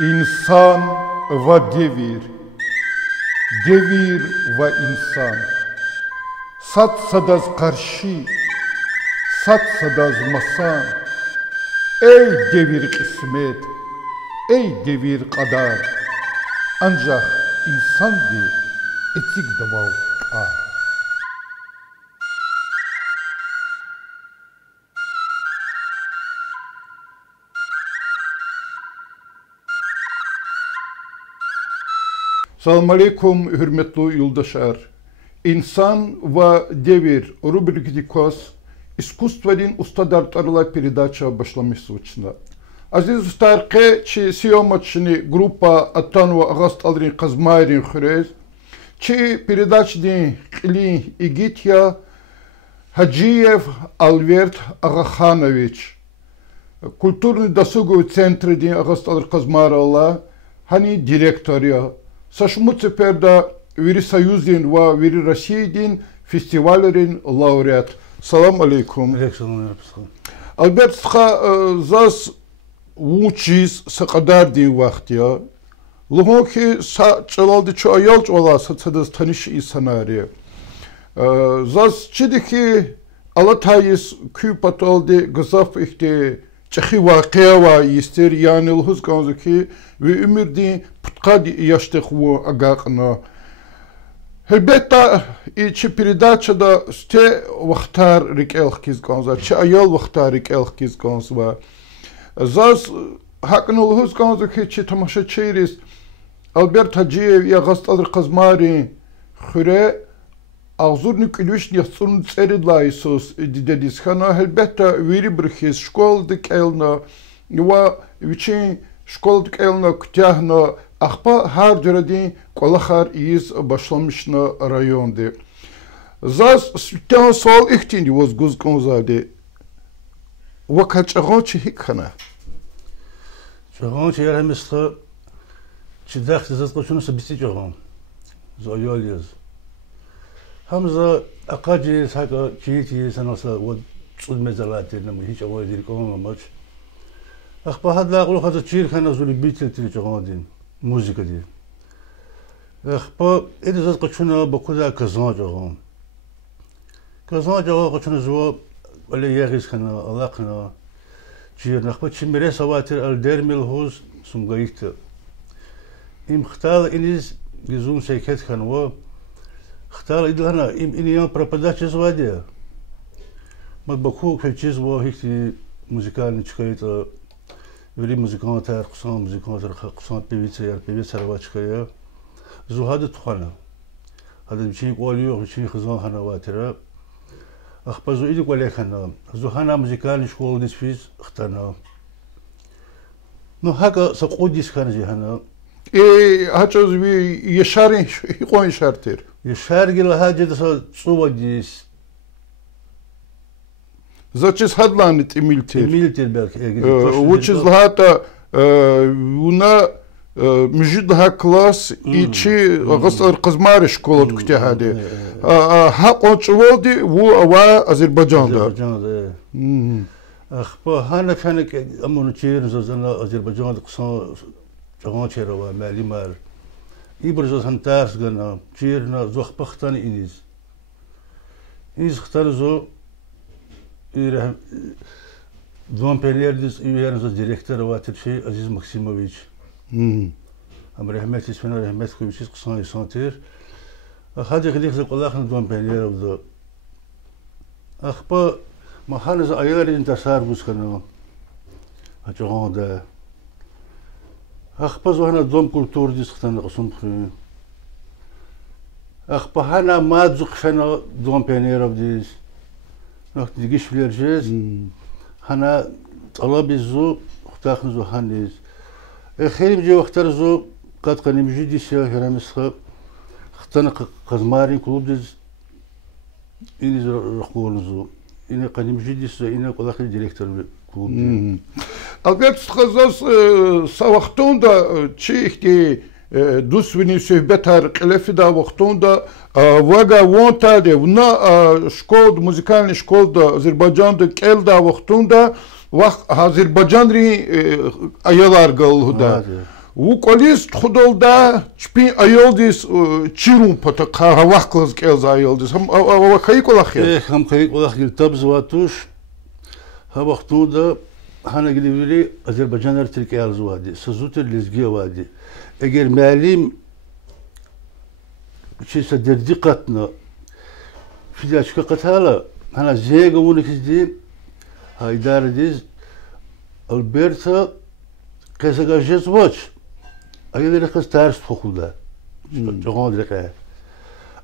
İnsan ve devir, devir ve insan. Sat sadaz karşı, sat sadaz masan. Ey devir kısmet, ey devir kadar. Ancak insan bir etik davav kar. Assalamu alaikum, hürmetli yoldaşlar. İnsan ve devir rubrikos искусственен устадарtarla передача başlamış suçuna. Aziz ustarke çi siyomaçını grupa atanwa agast alrin kazmayrin xurez çi передачни qili igitya Hajiyev Alvert Agakhanovich Kulturni dasugu центри din agast alrin kazmarala hani direktorya Сашму теперь да вири Союздин ва вири Россиядин фестивалерин лауреат. Салам алейкум. Альберт сха зас учис сақадардин вақтия. Лухоки са чалалди чо аял чола сацадас таниш исанари. Зас чидики алатайис кюпаталди газаф ихти Çexi vaqiya va ister yani lhuz kanzuki ve ümirdi putkadi yaştıqvu agaqna. Elbette içi передачада сте вахтар рикелхкиз канза, чи аял вахтар рикелхкиз канза. Зас хакнул лхuz канзуки чи тамашачирис Альберт Хаджиев я гасталр казмари хуре Ağzurnik ilüş niyatsun tseridla isos didedis kana elbette veri brıkhis şkoldik elna va viçin şkoldik elna kütahna ahpa har cüredin kolahar iz başlamışna rayonde. Zas sütten sol ihtindi voz guz konzade. Vakat çağançı hikana. Çağançı yerhemistha çidak zaz koşunu sabisi çağan. Zayal yaz. Hamza akacı saka çiğti sanasa o çözmezalatını mı hiç avay değil kalmamış. Akbahadla kulu hazır çiğ kana zuli bitiltiri çağandın müzik diye. Akba edizat kaçına bakuda kazan çağan. Kazan çağan kaçına zua öyle yeriz kana alakna. Çiğ nakba çimere savatir al dermil hoz sumgayıktı. İmkhtar iniz gizum seyket kanwa. اختار إدلنا إني يوم пропадать звание. Мы баку качез во хихти музыкальный чкайта. Вели музыкантар, кусан певица, певица равачкая. Зухады тухана. Хада бичи قوليو бичи хызан хана ватира. Ахпазу иди قوليхана. Зухана музыкальный школу дисфиз хтана. Ну хака сaqудис хана жихана. Haçoz bir yaşarın koyun şartır. Yaşargil hacı da suvacis. Zaçız hadlanit imiltir. İmiltir belki. Uçuz lahata una müjid daha klas içi gasar kızmar şkola kütahadi. Ha konçvoldi bu ava Azerbaycan'da. Azerbaycan'da. Akba hana kanek amunu çiğir zazana Azerbaycan'da kısan Çağan çerava malimar. İbruz hantar gana çirna zohpaktan iniz. İniz xtar zo ire Doğan Peliyerdiz üyeniz direktör vatir şey Aziz Maksimoviç. Am rahmet ismine rahmet koyuşuz kısan isantir. Hadi gidik Allah'ın Doğan Peliyerdiz. Akba mahanız ayarın tasarruf kana. Çağan da أخبز وهنا دوم كولتور دي سختنا قسم خير أخبهنا ما تزقشنا دوم بينير بديس نحط دقيش في الجاز هنا طلب الزو اختاخن زو هنيز خير مجي واختار زو قد قني مجي دي سيا هرمسخ اختنا قزمارين كلوب ديز إني رخول زو إني قني مجي دي سيا إني قد أخي ديريكتور كلوب Albert Skazas savaxtunda çiğti dusvini söhbetar qilefida vaxtunda vaga vonta de una şkol muzikalni şkolda Azerbaycan'da kelda vaxtunda vaxt Azerbaycanri ayalar galhuda Ukolis txudolda çpin ayoldis çirun pata kahvaklıs kelz ayoldis. Ham kayık olakya. Ham kayık olakya tabz vatuş. Ha vaktuda hana gidivri Azerbaycanlar Türkiye alz vadi. Sazuter lezgiye vadi. Eğer melim çeyse derdi katna filaçka katala hana zeyga unikizdi haydaridiz Alberta kesagajez vaç. Ayıları kız ters tokulda. Çoğun direk.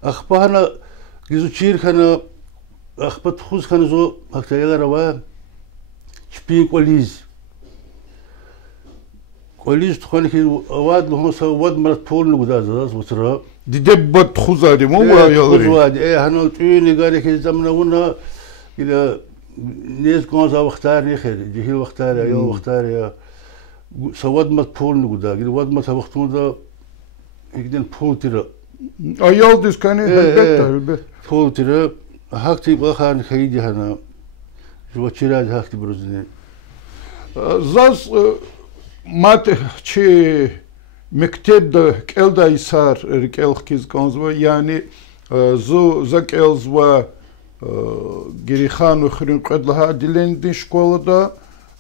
Akbahana gizu çir kana akbat khuz kana zo haktayalar var. Çpin koliz. Koliz tuğan ki avad luhsa vad marat polnu gudazaz vusra. Dide bat khuzadi mu ayolları. Khuzadi. Hana tüyni gari ki zamana vuna ila nez konza vaktar ne khir. Cihil vaktar ya vaktar ya. Savad mat polnu guda. Gil vad mat vaktunda ikden pol tira. Ayoldis kani elbette. Pol tira. Hakti bakhan khaydi hana. Şu çiraj hakti bruzne. Zaz mat çi mektebde kelda isar rikelkiz konzva yani zu zakelzva Gerixan xrin qadlaha dilendin şkolada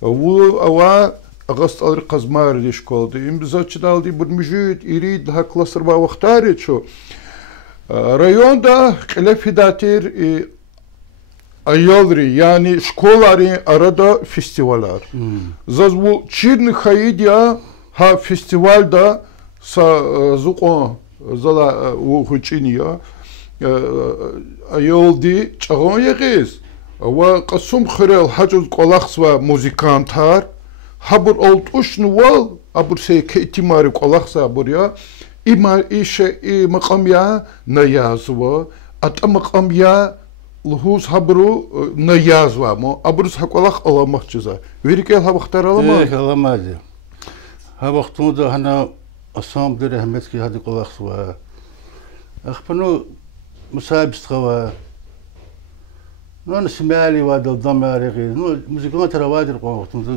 bu ava Ağast alır qazmar di şkolada. İmzaçdaldi burmujut iri daha klasırba vaxtari ço. Rayonda qelefidatir ayolri yani şkolari arada festivalar. Zaz bu çirni xayidya ha festivalda sa zuqo zala u xuçiniya ayoldi çağon yeqiz. Ava qasum xirel hacuz qolaxs va muzikantar habur oltuş nuval abur şey ketimari qolaxsa burya imar işe maqamya nayazwa at maqamya luhus habru nayazwa mo aburus haqolax alamaqçıza verikel habxtar alama alamadı ha vaxtunda hana asam de rahmet ki hadi qolaxswa akhpanu musab istqwa non simali wa damari no muzikan tarawadir vaxtunda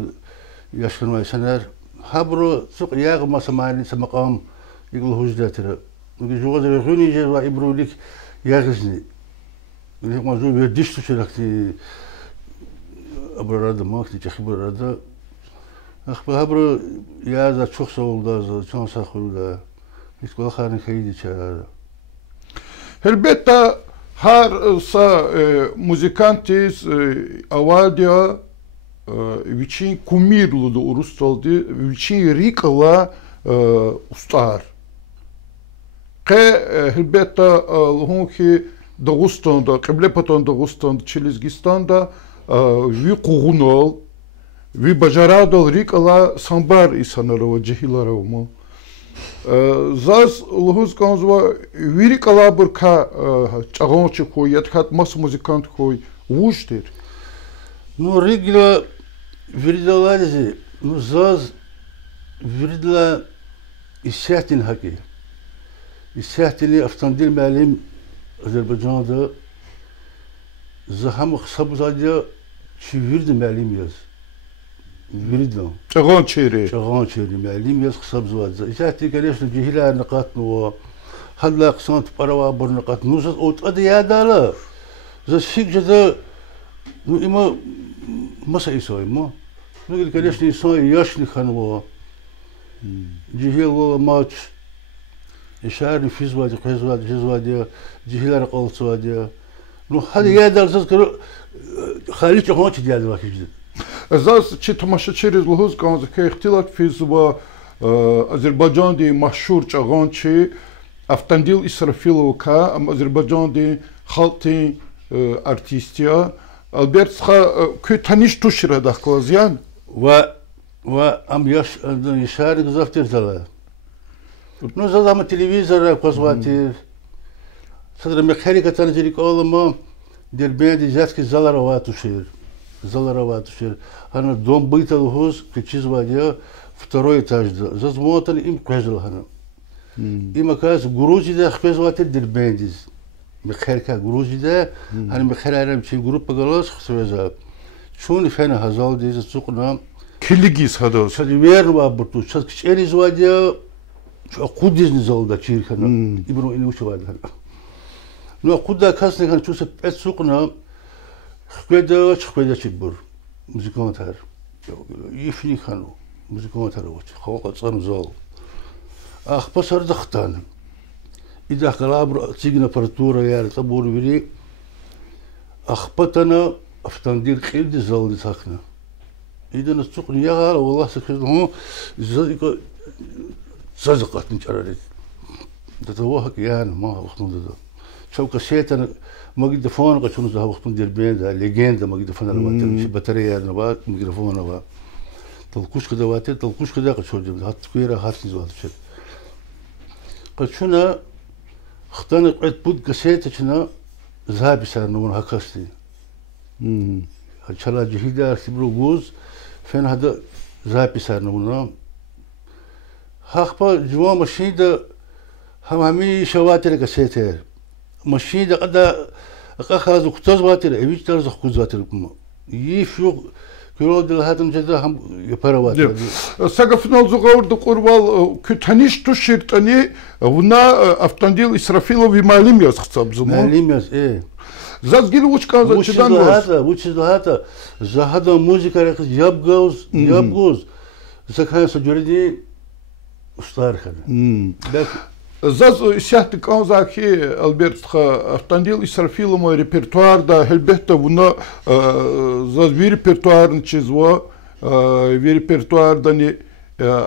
yaşkınma sener habru suq yağ masamani samaqam يقول هجداتر يقول غني جوا إبروليك يغزني يقول ما زول يدش تشركتي أبرد ما كنت تخبر هذا أخبر هبرو يا ذا شخص ولدا شان سخولدا يقول خارن خيدي شهر Elbette her muzikantis avadya için kumirlu da urustoldu için rikala ustar elbette hunki Dağıstan'da, Kıblepatan Dağıstan'da, Çelizgistan'da vi kuğunol, vi bacaradol rikala sambar insanlara, cehilara mu. Zaz luhuz kanzva vi rikala burka çağonçı koy, yatkat mas muzikant koy, uştir. Ну, ригла вирдалази, ну, заз вирдла İsyahtın haki. İsyahtını aftandil melim Azerbaycan'da zahamı kısabuzadya çivirdi melim yaz. Virdla. Çağan çeyri. Çağan çeyri melim yaz kısabuzadya. İsyahtı geliyorsun cihila nakatnu o. Halla kısant parava bur nakatnu. Zaz ot adı yadala. Zaz şikcada nu ima masa isoy mu. Nu geliyorsun isoy yaşlı kanı o. Cihil ola maç, işarı fiz vadi, kız vadi, cız vadi, cihiler qalsı vadi. No hadi yadarsız kır, xaliç maç diyadı vakit. Zaz çi tamaşa çeriz luhuz kanz ki ihtilat fiz va Azerbaycan di mahşur çağançı Aftandil İsrafilov ka Azerbaycan di xalti artistiya Albert kı tanış tuşra da qazyan ve am yaş işarı güzeldir zala. No zaman televizora kozvati. Sadra mekhanika tanjrik olma derbedi zatki zalara vatuşir. Zalara vatuşir. Ana dom быта лхоз кичиз вадя второй этажда. Зазмотан им квезл хана. Им аказ Грузияда хвезвати дербедиз. Мекхерка Грузияда hani mekherarem çi grup galaz xsveza. Şun fena hazal diz suqna Killigis hados. Şadi verva burtu. Şad kişeri zvadia şu Kudiz'ni zalda çirkana. İbro ini uçu vardı. No Kudda kasne kan çusa pet suqna. Xweda çibur. Müzikomatar. Yifni kanu. Müzikomatar uç. Xaqa tsam zal. Pasar daxtan. İda qalabr tigna partura yar tabur biri. Patana aftandil qildi zaldi sakna. إذا السوق نيغال والله سكتهم زيك ززقت نجرد تتوهك يعني ما وقتنا ده شو كسيت أنا ما قد فون قشون ده وقتنا دير بين ده ليجند ما قد فون أنا وقت مش بطارية أنا وقت ميكروفون أنا وقت تلقوش كده وقت تلقوش كده قشون ده هات كويرة هات نزوات شد قشونا اختنا قعد بود كسيت شنا ذهب يصير نون هكاستي إن شاء الله جهيدا سبرو جوز فين هذا زابي صار نقولنا هاخبا جوا مشيدة همي شواتر كسيتر مشيدة قد أخذ كتاز واتر أبيش ترز خكوز واتر يفيو كيرود هذا مجدا هم يبروات سقف نالزوغور دقوربال كتانيش تشيرتني ونا أفتنديل إسرافيلو وماليميوس خصابزمو ماليميوس إيه Zazgili uçkan açıdan var. Uçizlahata. Zahada müzik hareketi yapgöz. Sakhan sojurdi ustar khan. Zaz işahti kanzaki Albert Aftandil İsrafil'in repertuarda elbette buna zaz bir repertuarın çizva bir repertuarda ni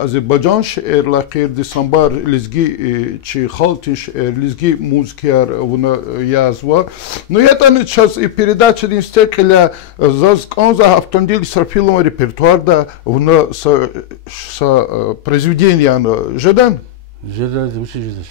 Azerbaycan şehirler kırdı sambar lizgi çi haltin şehir lizgi müzikler buna yazva. No yetan çaz передача dinstекle zaz kanza Aftandil İsrafil'in repertuarda buna sa произведение жадан. Жадан вообще жадаш.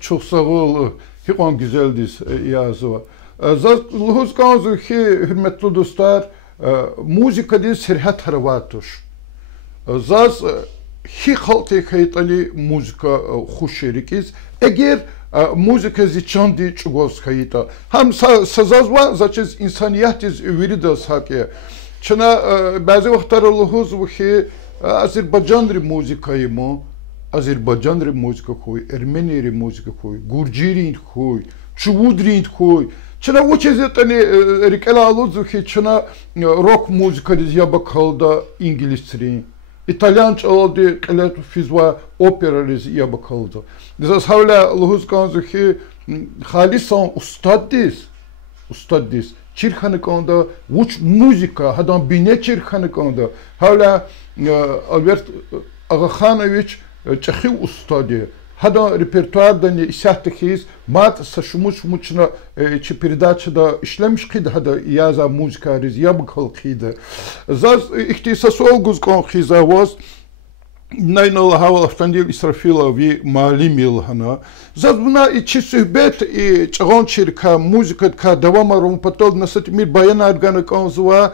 Çok sağ ol. Hiqan güzeldir yazı var. Zaz kanzu ki hürmetli dostlar, müzika değil sirhat harvatuş. Zaz hi haltı kayıtlı müzika hoşerikiz. Eğer müzika ziçandi çugoz kayıta. Ham sazaz var, zaten insaniyetiz üride sakya. чана бази вақтар лохуз вхи Азербайджанри музыка ему, Азербайджанри музыка хуй, Армении музыка хуй, Гурджирин хуй, Чувудрин хуй. Чана учез это не рекала лузухи, чана рок музыка из ябакалда инглисри, итальянч алды калет физва опера из ябакалда. Здесь хавля лохуз канзухи халисан устадис. Чирханы конда уч музыка хадан бине чирханы конда хавля Альберт Агаханович чахи устади хадан репертуар дани исяхтахиз мат сашумуч мучна чи передача да ишлемш қид хада яза музыка риз ябхал қида заз ихтисасол гузкон хиза воз Найнал хавал автандил Исрафила ви малимил хана. Задбна и чисухбет и чагончирка музыкатка давамарум потол насат мир баяна аргана конзуа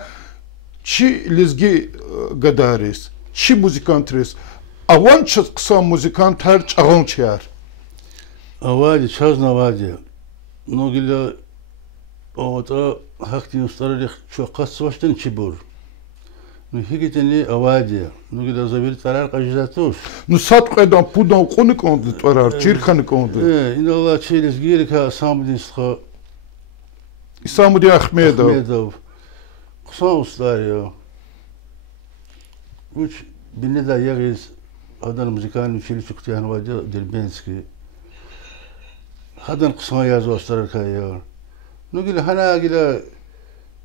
чи лизги гадарис, чи музыкантрис. А вон час кса музыкантар чагончар. Авади чазна авади. Но гиля ота хактин устарих чуакас ваштен чибур. Ну хигитени авадия. Ну гида завир тарар кажизатуш. Ну сат қайдан пудан қоны конды тарар, чирханы конды. Иналла через гирика самдинсха. Исамуди Ахмедов. Ксан устарио. Уч бинеда ягиз адан музыкальный училище Кутяхан Вадя Дербенский. Хадан ксан язу астарар кайяр. Ну гида хана гида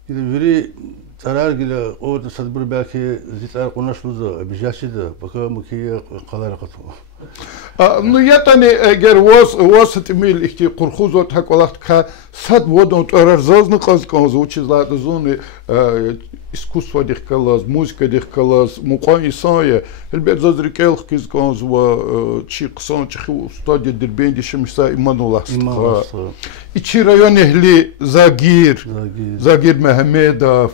вири Тарар гиля орда садбур белки зитар конашмуза бижашида пока мукия қаларақату. Ну я тани эгер воз тимил ихти курхузот хаквалахт ка сад водон тарар зазны казканз учизлад зоны искусство дихкалаз, музыка дихкалаз, мукан исая, элбет зазрикелх кизканз ва чи қсан чихи устади дербенди шимса иманулахстха. Ичи район эхли Загир Мехмедов,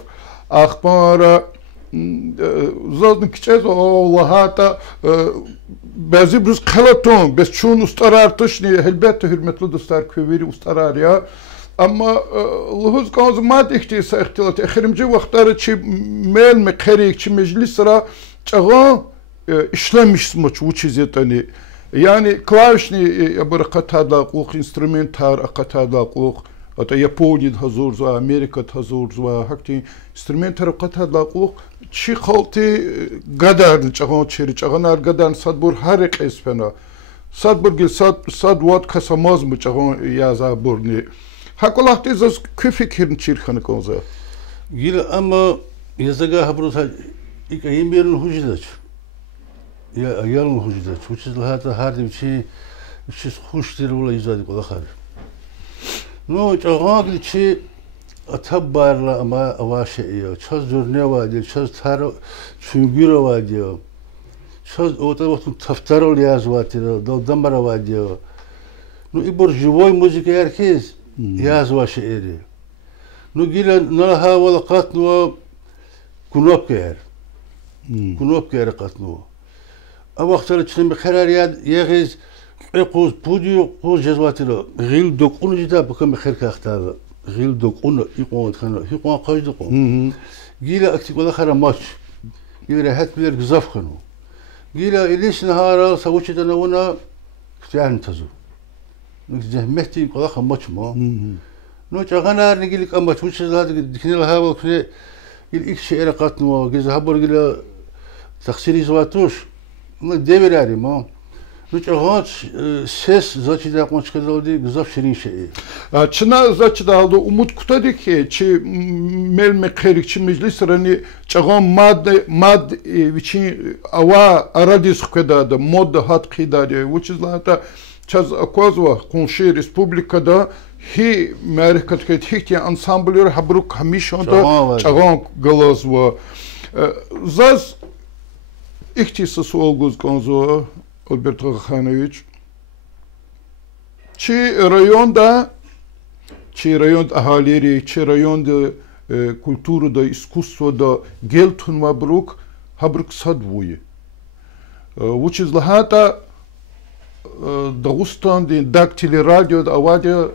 Ахпара зазны кичез Аллахата бәзи брус қалатон без чун устарар тышни элбетте hürmetli dostlar köveri устарар ya ama lühuz kanzı madihti sahtilat exirimci vaxtları çi mel mekherik çi meclis sıra çağa işlemiş smoç uçizetani yani klavişni bırakatadla qulq instrumentar aqatadla qulq это Япония хазурзва, Америка хазурзва, хакти инструментар qatadla qulq чи халти гадарн чагон чери чаганар гадарн садбур харик эспена садбур гил сад вот касамоз му чагон яза бурни хаколахти зас кефикирн чирханы конза гил ама язага хабруса ика имберн хужидач я аялн хужидач учизлахата харди чи хуштир ула изади колахар ну чагон чи Атабарла ама авашея, час журневадил, час таро чунгировадил, час вот это тафтарол язватил, долдамаровадил. Ну и бор живой музыка яркиз язвашеери. Ну гиля налха вала катну кунопкер катну. А вақтар чнем бхарар ягиз эқоз пудио қоз язватил, гил докунжида бакам херкахтава. غيل دقون يقون خنا يقون قاج دقون جيلا أكتب ولا خير ماتش جيلا هات بير جزاف خنو جيلا إليش نهارا سويت أنا ونا كتيان تزو نجهمتي ولا خير ماتش ما نو تغنى نجيلك أما توش هذا دكني لها وكذا جيل إكش إرقات نو جزء هبور جيلا تخسيري زواتوش ديبراري ما Нучагат сес зачида кончкадалди гзав ширин шеи. Чина зачидалды умут кутадики чи мел мекерик чи мejlis рани чаган мад вичи ава арадис кедада мод хат кидади учизлата чаз аквазва конши республикада хи меркат кет хихти ансамблер хабрук хамишонда чаган галазва заз ихтисас олгуз конзо Альберт Агаханович, чи район ахалери, чи район культуры да искусства да гелтун вабрук хабрук садвуи. Учизлахата Дагустан дин дактили радио да авадя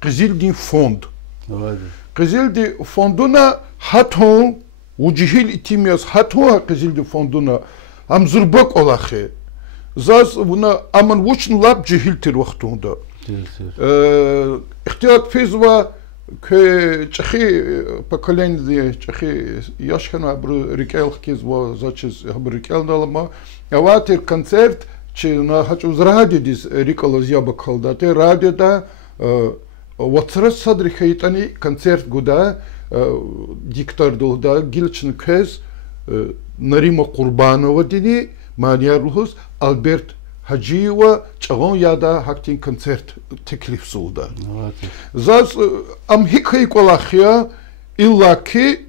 Кызилдин фонд. Кызилди фондуна хатон ucihil itimiyas hatwa Kızıldi Fonduna am zurbak olaxı. Zaz buna aman vuçn lab cihiltir vaxtunda. İhtiyat fizva که چخی поколение دی چخی яш хана бр рикел киз во зачис бр рикел далма аватер концерт чи на хач уз радио дис рикол зяба калдате радиода ватсрас садри хейтани концерт гуда диктор долда гилчин кез Нарима Курбанова дини маниярлухус Альберт Hacı'ya çağın ya da haktin konser teklif sulda. Zaz am hikayık olakya illa ki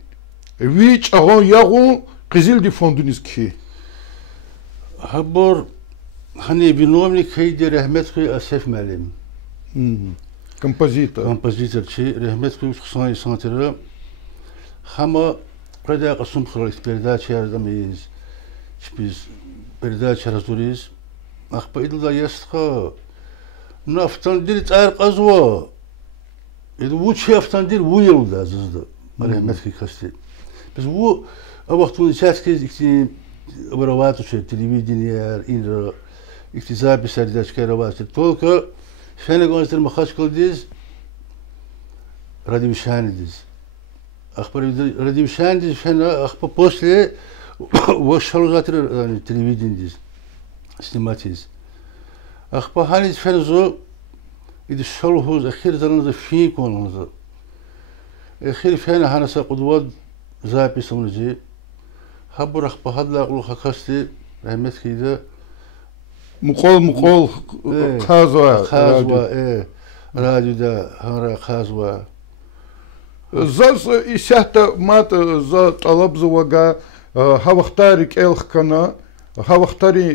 vi çağın yağı Kızıldi Fondunuz ki. Habor hani vinomnik heydi rahmetli Asef Melim. Kompozitör. Kompozitörçi rahmetli kısmı sanatörü. Ama preda kısım kırık perdaç yardamayız. Biz perdaç yaratırız. Akpa idilda yastka naftan dil tsar qazwa edu bu çaftan dil bu yılda zızdı rahmetli kasti biz bu vaqtun içeskiz ikti bravatı şey televizyonlar inra iktizab beserdach karavatı tolka şene gonster maxaç kıldiz radivşanidiz akbar radivşanidiz şene akpa posle ve şaluzatır televizyondiz سنماتيز أخبار هاني تفرزو إذا الشلوهوز أخير زرنا فين كونز أخير فينا هنا سقدوات زابي سمنجي هبور أخبار هذا أقول خكستي رحمت كذا مقول خازوا إيه راديو ده هنا خازوا زاز إسحت مات زا طلب زوجا هواختارك إلخ كنا هواختاری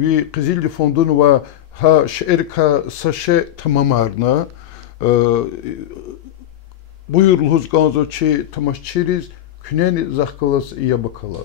وی Kızıldi Fondun ve ha şerka saşe tamamarna buyurluğuz ganzo çi tamaşçiriz küneni zahkalas iya bakala.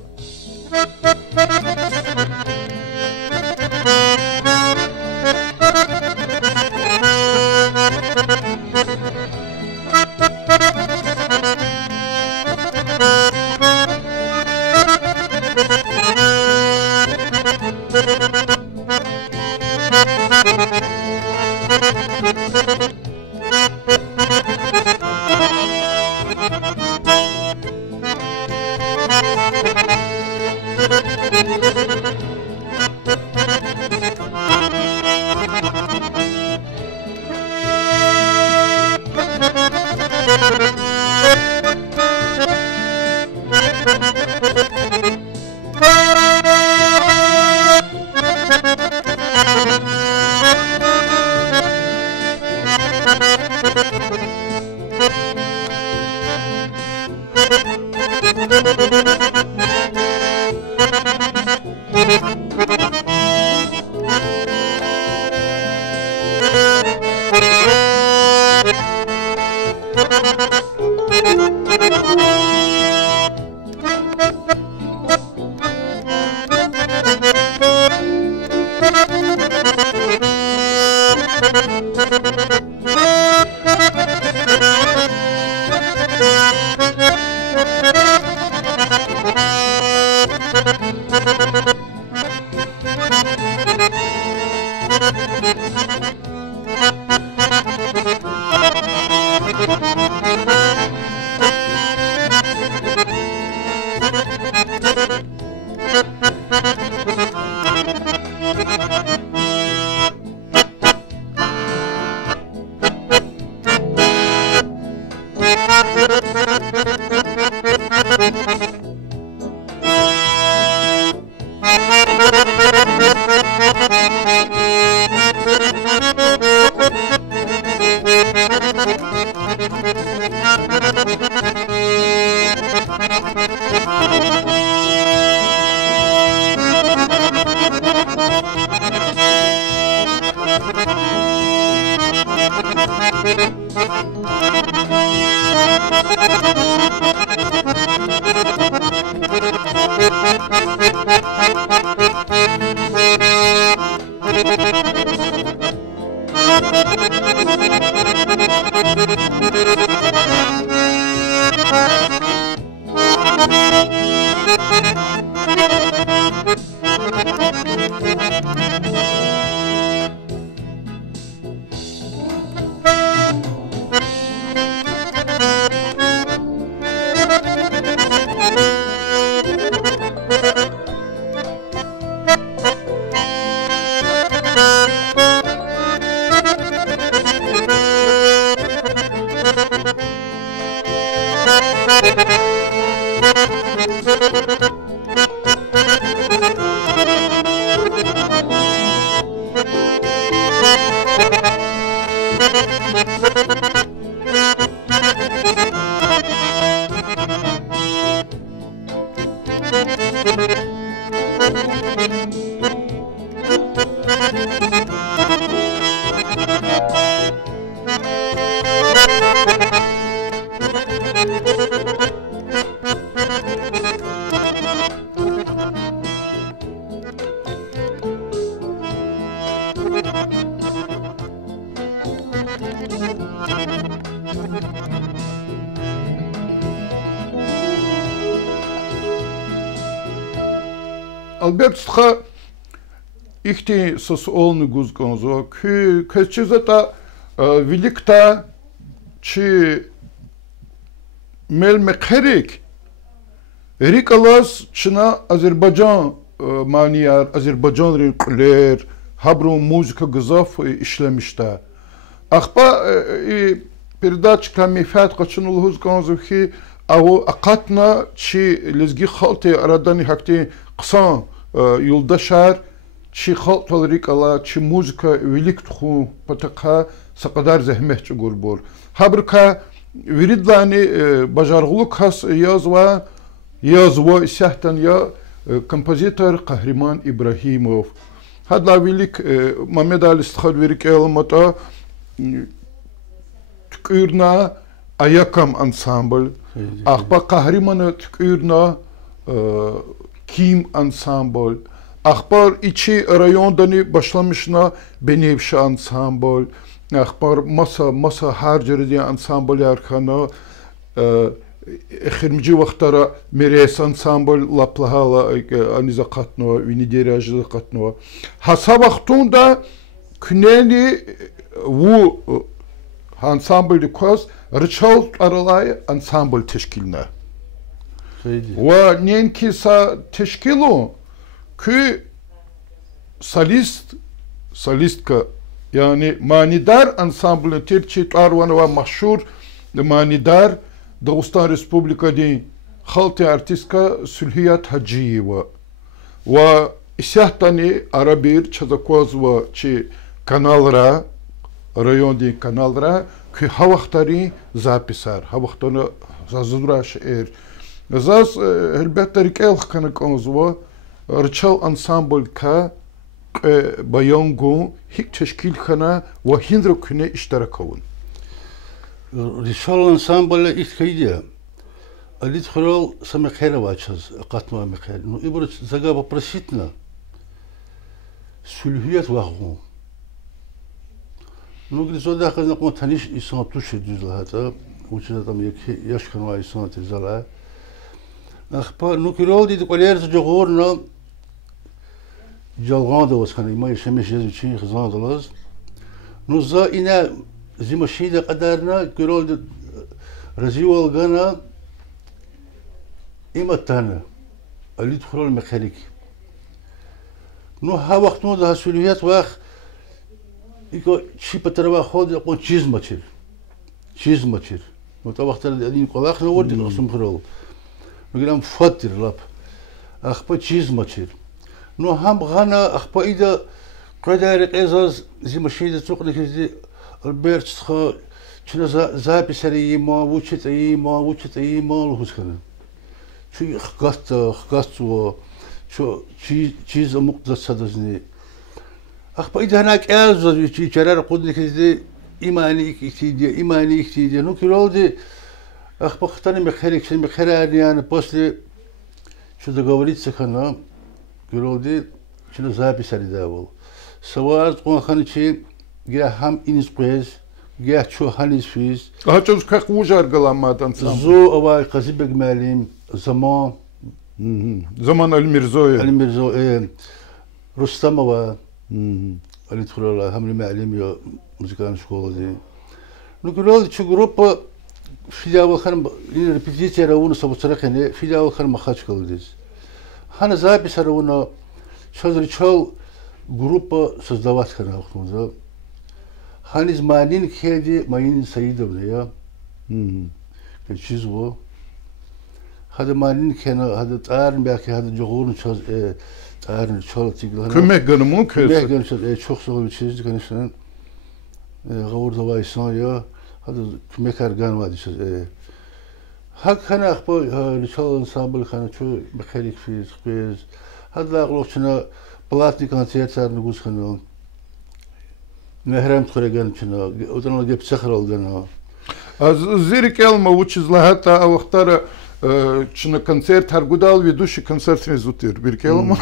Albertska ihti социальный гузгонзо кечезата великта чи мелмекерик рикалас чна Азербайджан манияр Азербайджан ринклер хабру музыка гзаф işlemişte. Ахпа и передача камифат качнул гузгонзо хи ау акатна чи лезги халти арадани хакти قصان يلدشار شي خلط الريكالا شي موزيكا ويليك تخو بتقها سقدار زهمه تقول بول هابركا ويريدلاني بجارغلوك هاس يازوا سهتن يا كومبوزيتور قهرمان إبراهيموف هذا ويليك محمد علي استخد ويريك المتا تكيرنا أياكم أنسامبل أخبا قهرمان تكيرنا Kim ansambl, Ахпар içi rayondani başlamışna Benevşe ansambl, Ахпар masa harcırı ansambl yarkana, Xirmici vaxtara Meres ansambl laplahala aniza qatnova, vinideri ajıza qatnova. Hasa vaxtunda küneni bu ansambl koz Rıçal aralay ansambl teşkiline. ونينكي سا تشكيلو كي солистка يعني مانيدار انسامبل تيرчи تاروانова مشهور مانيدار داغستان республика دي خالتي артистка Сульхият Хаджиева و исяхтани арабир чазакозва чи каналра район ди каналра ки хавахтари записар хавахтона зазураш Зас ребята рикелх канаконзва рчал ансамбль ка баянгу хик тешкил хана ва хиндро күне иштаракавун. Рчал ансамбль ихкайдия. Алит храл самехерова час катма мехер. Ну ибр зага попроситна. Сульхият ваху. Ну гризода хазна ком таниш исан туш дизлахата. Учена там яшканва исан тизала. أخبار نوكيرول دي تقولير تجورنا جالغان دوس خاني ما يشمش يزو شيء خزان دلاز نوزا إنا زي ما شيء ده قدرنا كيرول دي رزيوال غانا إما تانا اللي تخرج الميكانيك نو ها وقت نو ده سوليات واخ يكو شيء بتروا خود يقول چیز مچير نو تا وقت اللي قلاخ نورد قسم خرول نقولهم فاتر لاب أخبا چیز مچير نو هم غانا أخبا إذا قدر إزاز زي ماشين تسوق لك البيرت خا شنو زابي سري ما وشت أي ما لهوس كنا شو خقاست شو چیز مقدس صدزني أخبا إذا هناك إزاز شيء شرار قد لك إيماني إكتيدي نو كيرودي أخبا ختاني مخيرك يعني после شو договориться خنا كيرودي شنو زابي سري داول سوار تقول خاني شيء جا هم إنسبريز جا شو هانيس فيز هاتشوز كاك وجار قلامات زو أواي قزيب جمالين زمان الميرزوي رستم أوا اللي تقول هم المعلم موسيقى شكول دي نقول شو جروب في أول خن ريبيتيشن راونا سبوتشرك هنا في أول خن مخاش كولديز هنا زابي سراونا شو جروب سوزدوات خنا وقتنا هني زمانين كهدي ماين سيدة بنيا كشيز هو هذا مالين كان هذا طارن باكي هذا جغورن شاز طارن شال تيجي Kömek gönümün كمية kösü. كان شاز çok صعب تشيز كان شان غور دواي سان يا هذا كمية كارجان وادي شاز هاك كان أخبار لشال انسامبل كان شو بخيرك في سبيز هذا أغلوشنا بلاتي كونسيرت صار نقول خنون مهرم تخرجان شنا ودنا جب سخر ولدنا Az zirik elma uçizla hatta avahtara çına koncert har gudal ведущий концертный зутир bir kelma.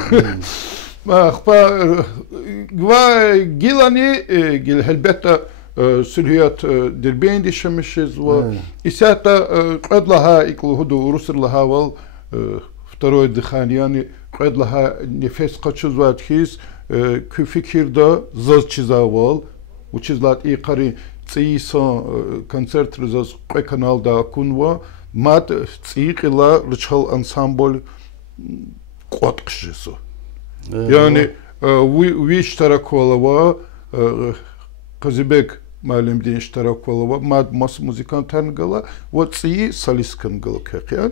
Ахпа гва гилани гил helbetta сülhiyat derbeyn dişemişiz ve isata qadlaha ikluhudu rusurlaha val второе дыхание yani qadlaha nefes kaçız vatkis küfikirda zaz çizaval uçizlat iqari цийсон концерт рзас қой каналда акунва мат цийқила рчал ансамбль қотқжису яни виш тараколова қазибек малимдин штараколова мат мас музыкант гала вот ций солисткан гала кеқян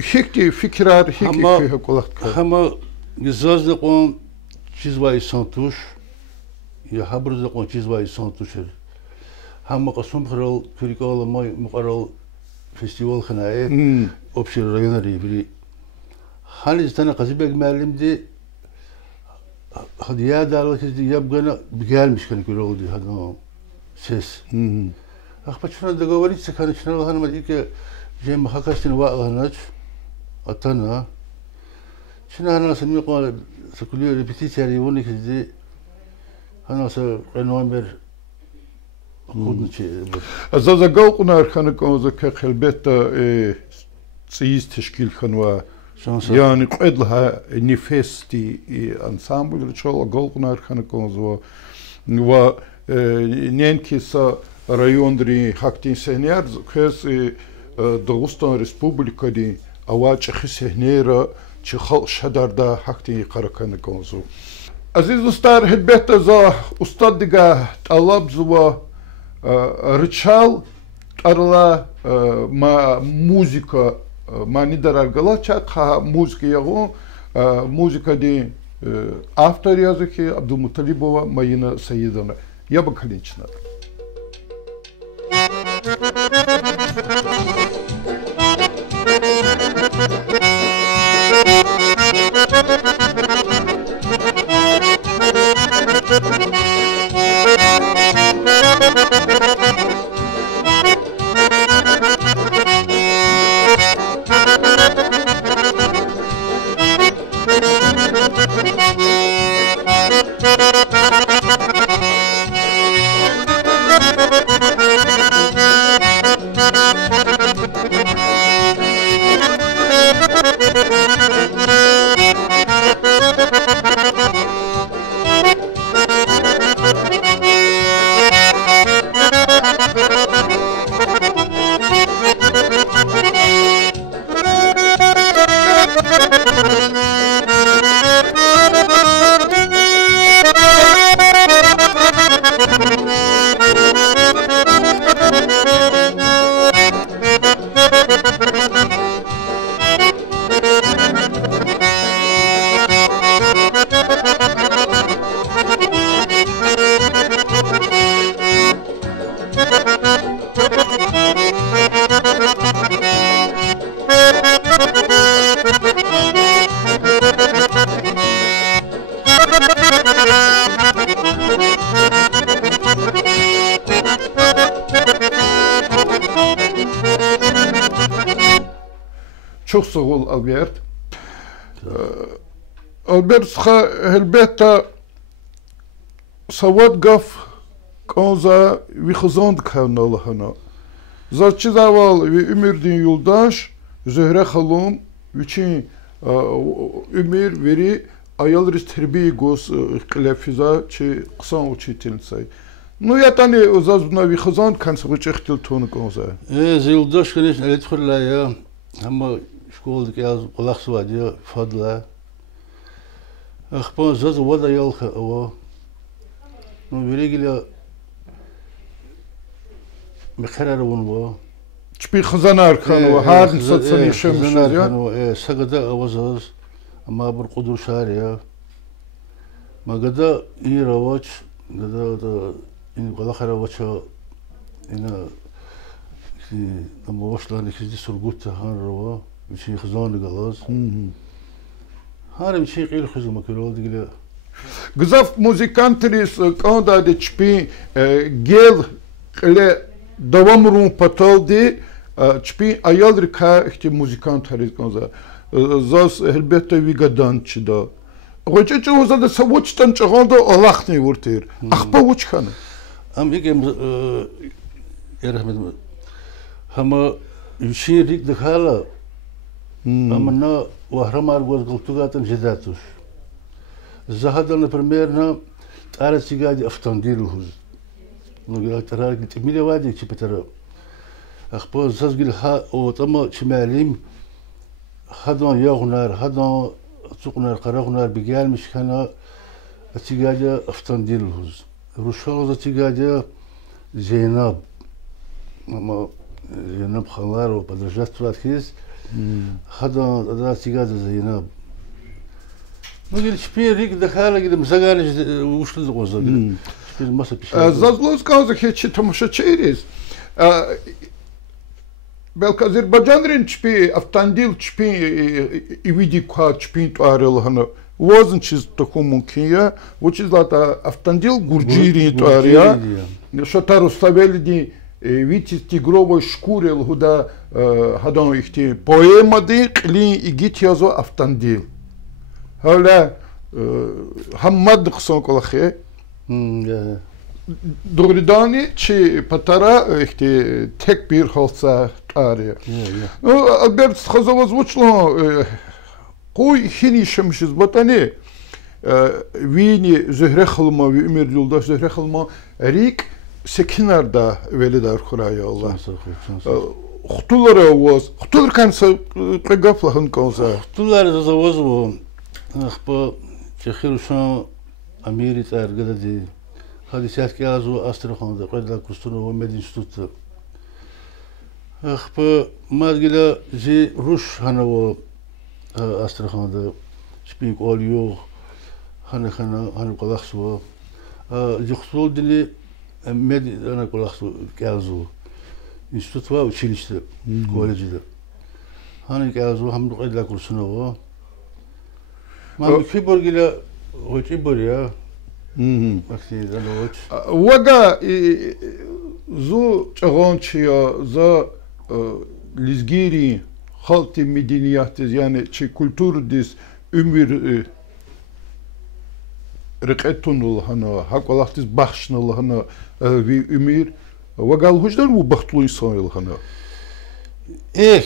хикти фикрар хикти хаколат хама гизазда қон чизвай сантуш я хабрзда қон чизвай сантушер هم قسم خرال كريكال ماي مقرال فيستيوال خناعي أبشر رينري بري هل استنا قصيبك معلم دي هدية دارك دي يبغانا بقال مش كان يقولوا دي هذا سيس أخبر شنو دقوري سكان شنو هذا ما ديك جاي محكستين واقع هناش أتنا شنو أنا سمي قال سكولي ريبيتيشن يوني كذي أنا سنوامبر زازا قوقنا أرخانك أوزا كخلبتا تسيز تشكيل خنوا يعني قد لها نفستي أنسامبل رشال قوقنا أرخانك أوزا و نينكيسا رayон دري حاكتين سهنير كيس دغستان ريسبوبليكا دي أواج خسهنيرا چخل شدردا حاكتين قرقانك أوزا عزيز دوستار هلبتا زا أستاد ديگا طلب زوا рычал тарла музыка мани дараргала чаqa музыка яго музыка ди автор языки Абдулмуталибова Маина Саидовна Яба Калинчина. Çok sağ ol Albert. Albert helbetta savad gaf konza vixzond kanalına. Zatçı zaval ve Ümirdin yoldaş Zöhre Halum için Ümir veri ayalris terbiye gos qlefiza çi qsan uçitilsay. Ну я тани зазна вихзанд консервач ихтил тон конза. Зилдош конечно элитхурла я هم شكولك يا قلاق سوادي فضلا أخبار زاد وضع يالخ أو نو بيريجي مخرر ونبو чпи хзанар ханова хадн сацани шемшез я сагада авазаз ама бір қудур шария магада и равач гада ин қалахара вача ина ама вашланы хизди сургутта хан рава вичи хзаны галаз харим чи қил хзу макрол дигля гзав музыкантрис канда де чпи гел ле давамрун паталди чпи аялрика ихти музыкант харис конза зас элбетте вигадан чида Хочете узада савучтан чаганда Аллахни вуртир. Ахпа вучхан. Ам игем я рахмет. Хама юширик дхала. Амна вахрамар гозгалтугатан жидатуш. Захада, например, на арасигади автандилхуз. Ну гилатарак тимилевади чипетара. Ахпа зазгил ха от ама чималим хадан ягнар хадан سوقنا قرقنا بقال مش كان اتجاجة أفتنديل الهوز روشالة اتجاجة زينب ما زينب خلار وبدرجات ترات كيس هذا اتجاجة زينب نقول شبيه ريك دخاله كده مزاجانش وش للغوزة شبيه المصر زازلوز كازك هيك تمشى تشيريز Belki Azerbaycan'ın çpi, aftandil çpi, ividi kwa çpi tuarel hana, wasn't çiz tokumun kiya, which is lata aftandil gurjiri tuarya, şatar ustaveli di vitis tigrovo şkurel huda hadan ihti poema di qli igit yazo aftandil. Hala hammad qson kolakhe. Doğrudan ki patara işte tek bir olsa tarihi. Albert Khazavaz uçlo koy hini şemişiz batani vini Zühre Xılma ve Ömer Yoldaş Zühre Xılma rik sekinarda velidar xuraya Allah. Xtulara was xtular kansa qagaflahın kansa. Xtular zavaz bu. Axpa çekhiruşan Amerit argada هذه ساعات كازو أسترخان ده قيد لا كستون ومدين ستوت أخ ما تقول زي روش هنا و أسترخان ده سبيك أوليو هنا قلاخسو جخسول دني مد أنا قلاخسو كازو إنستوت وا وشيلشت كولج ده هنا كازو هم قيد لا كستون و ما بكبر قلا وتبر يا Вага зу чагончия за лизгири халти медениятиз yani чи культурдис өмүр рекетунул хана хаквалахтис бахшнул хана ви өмүр вагал хуждар бу бахтлу инсан хана эх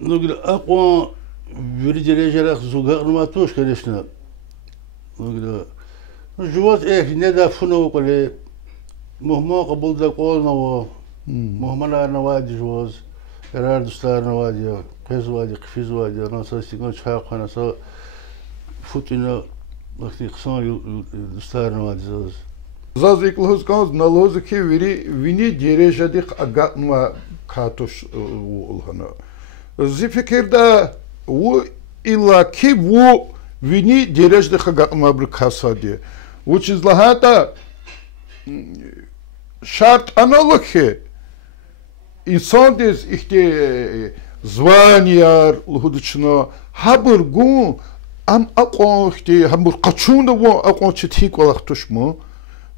ну гля аква вирдележерах зугарнуматуш конечно ну гля جوات إيه ندا فنو قلي مهما قبل ذا قولنا و مهما لا نوادي جواز قرار دستار نوادي قيز وادي قفيز وادي ناصر سيكون شاق ناصر فوتنا وقت قصان دستار نوادي زاز زاز يكلهوز كانز نالوز كي ويني ديريجا ديق أقاتنوا كاتوش والهنا زي فكر دا و إلا كي و ويني ديريج ديق أقاتنوا بركاسا دي which is lahata şart analoghi insan des işte званияр лхудучно хабыр гу ам акон işte хамбур качунда во акон чити колахтушмо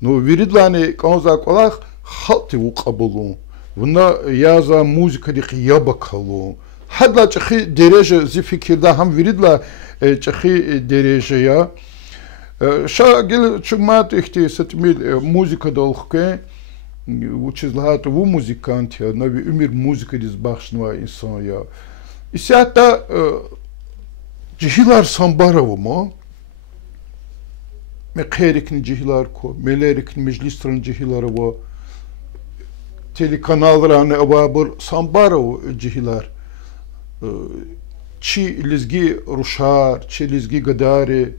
но виридлани конза колах халти у кабулу вна яза музыка ди ябакалу хадла чхи дереже зи фикирда хам виридла чхи дереже я شاگل چمات اختی ستمیل موزیک دالخکه وچیز لحات و موزیکانت یا نوی امیر موزیک دیز بخشنوا انسان یا ایسی حتی cihilar sambarava mo me kherikin cihilar ko melerikin meclislerin cihiları var telekanallarane ababur sambarava cihilar çi lizgi ruşar çi lizgi gadari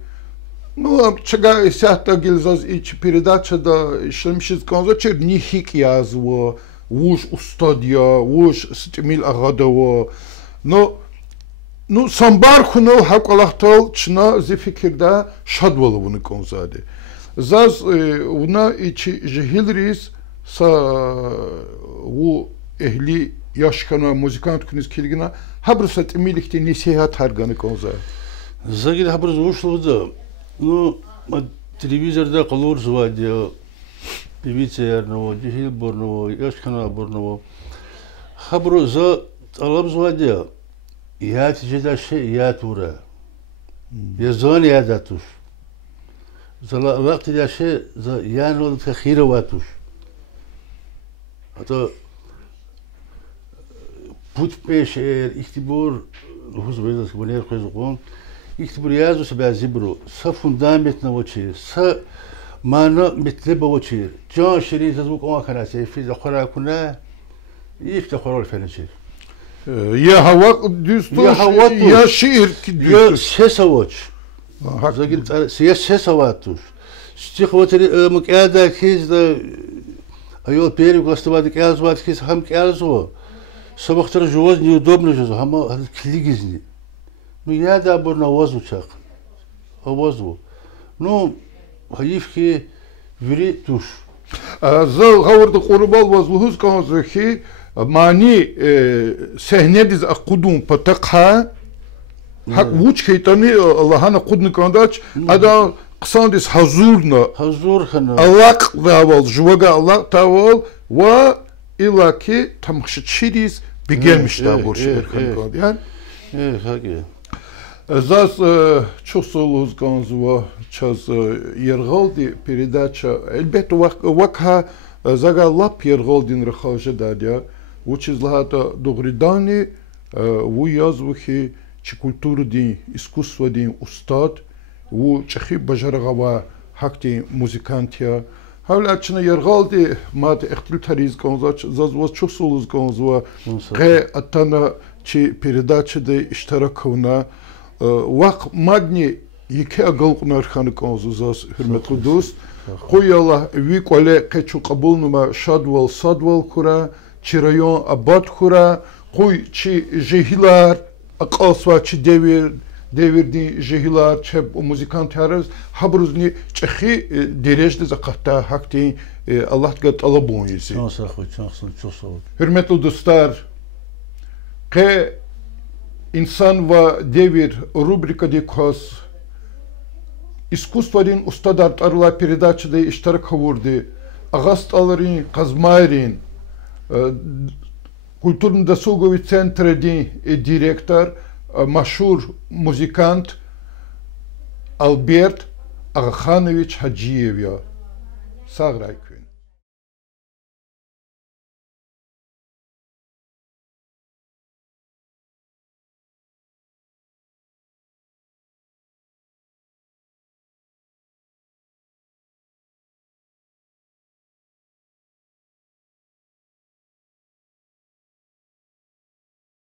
ну чага сята гилзаз и передача да шлемшиз конза чер нихик язво уж устадия, уж стимил агадова, но ну самбар хунал хакалахтал чна зефикирда шадваловуны конзаде. Заз уна ичи жихилрис са у ehli yaşkana muzikant kuniz kilgina habrusa timilikti nisihat hargаны конза. Загид хабрыз ушло да. Ну, телевизорда колор звадя, певица ярного, жихил борного, yaşkana борного. Хабру за алам звадя. Я тижда ше я тура. Я зон я датуш. За вакт я ше за я нол тхира ватуш. Это путь пеше ихтибор хузбезас бонер хозгон ихтибор язу себя зибру са фундамент на очи са мана метлеба очи жан шири звук он ханасе физ хора куна ифта хорол фенчи Я хава düstur ya şiir ki я сесавоч загил я сесаватуш стихотери мукада хиз да айо пери гостовады кязват хиз хам кязво Собахтар живоз неудобно же, хама клигизни. Ну я да бор на воздухах, воздух. Ну хаифки вери туш. За говорды қорбал возлугуз конзахи мани сехнедиз акудум патакха хак вуч хейтани Аллахана кудны кондач ада қсандис хазурна. Хазур хана. Аллах давал жвага Аллах тавал ва İlaki tamşıçiriz bir gelmişler bu şehirken yani. Hagi. Zas çok soluz ganzva çaz yergaldi передача elbette vakha zaga lap yergaldin rxaja dadya uçiz lahata dogridani u yazvuhi çi kulturu din iskustva din ustad u çxi bajargava hakti muzikantya Havla çına yergaldi mat ehtiltariz konzaç zazvaz çok soluz konzva ge atana çi передачада iştirakovna vaq madni iki agalqnar xanı konzu zaz hürmetli dost qoyala vikole keçu qabulnuma şadval sadval kura çi rayon abad kura qoy çi jehilar aqasva çi devirdi jehilar çep muzikant harız habruzni çxi derejde zakata hakti Allah gat alabon yesi. Çok sağ ol. Hürmetli dostlar, ke insan ve devir rubrikada kos искусстволин устадар тарла передачада иштирак хавурди агасталарин казмайрин культурно-досуговый центр директор машхур музыкант Альберт Агаханович Хаджиев. Саграйк.